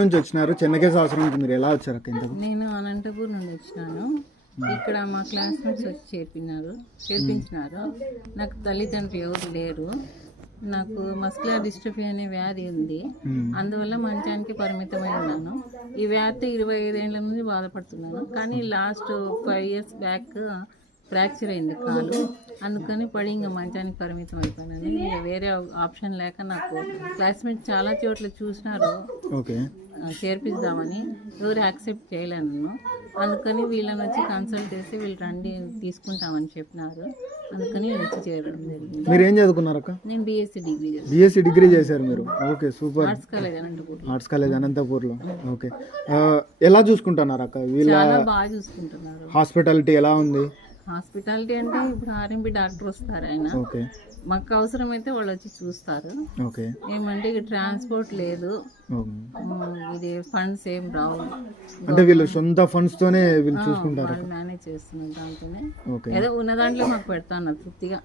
నుంచి వచ్చినారు? చెన్నకేశవ ఆశ్రమంకి మీరు ఎలా వచ్చారు అక్క ఇంతకు? నేను అనంతపూర్ నుండి వచ్చినాను. ఇక్కడ మా క్లాస్మేట్స్ వచ్చి చేర్పినారు చేర్పించినారు. నాకు తల్లిదండ్రులు ఎవరు లేరు. నాకు మస్కులర్ డిస్ట్రఫీ అనే వ్యాధి ఉంది. అందువల్ల మంచానికి పరిమితమై ఉన్నాను. ఈ వ్యాధితో ఇరవై ఐదేళ్ళ నుంచి బాధపడుతున్నాను. కానీ last five years back fracture అయింది కాలు. అందుకని పడి ఇంకా మంచానికి పరిమితం అయిపోయినాను. ఇంకా వేరే ఆప్షన్ లేక నాకు క్లాస్మేట్ చాలా చోట్ల చూసినారు. ఓకే. చేర్పిద్దామని ఎవరు యాక్సెప్ట్ చేయలేను నన్ను. అందుకని వీళ్ళని వచ్చి కన్సల్ట్ చేసి వీళ్ళు రండి తీసుకుంటామని చెప్పినారు. అందుకని వచ్చి చేరడం జరిగింది. మీరు ఏం చదువుకున్నారు అక్క? నేను బీఎస్సీ డిగ్రీ బిఎస్సి డిగ్రీ చేశారు మీరు. Okay super. Arts college Anantapur arts college అనంతపూర్లో. ఓకే. ఎలా చూసుకుంటున్నారు అక్క? వీళ్ళ బాగా చూసుకుంటున్నారు. హాస్పిటాలిటీ ఎలా ఉంది? హాస్పిటాలిటీ అంటే ఇప్పుడు ఆర్ఎంపీ డాక్టర్ వస్తారు ఆయన. మాకు అవసరమైతే వాళ్ళు వచ్చి చూస్తారు. ఏమంటే ఇక ట్రాన్స్పోర్ట్ లేదు. ఇది ఫండ్స్ ఏం రావు. అంటే వీళ్ళు సొంత ఫండ్స్ తోనే వీళ్ళు చూసుకుంటారు మేనేజ్ చేస్తున్నారు దాంతోనే. ఏదో ఉన్న దాంట్లో మాకు పెడతాన్నారు తృప్తిగా.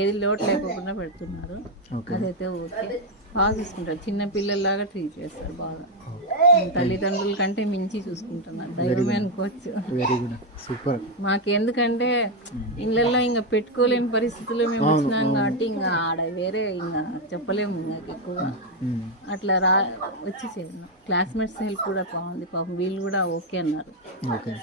ఏది లోటు లేకోకుండా పెడుతున్నారు. అదైతే ఓకే. బాగా చూసుకుంటారు. చిన్న పిల్లల్లాగా ట్రీట్ చేస్తారు బాగా. తల్లిదండ్రుల కంటే మించి చూసుకుంటున్నారు దైవమే అనుకోవచ్చు. వెరీ గుడ్ సూపర్ మాకెందుకంటే ఇళ్ళల్లో ఇంకా పెట్టుకోలేని పరిస్థితుల్లో మేము వచ్చినాం కాబట్టి ఇంకా ఆడ వేరే ఇంకా చెప్పలేము ఇంకా ఎక్కువ ఉమ్. అట్లా రా వచ్చి చేరినాం క్లాస్మేట్స్ హెల్ప్ కూడా బాగుంది. పాపం వీళ్ళు కూడా ఓకే అన్నారు. ఓకే.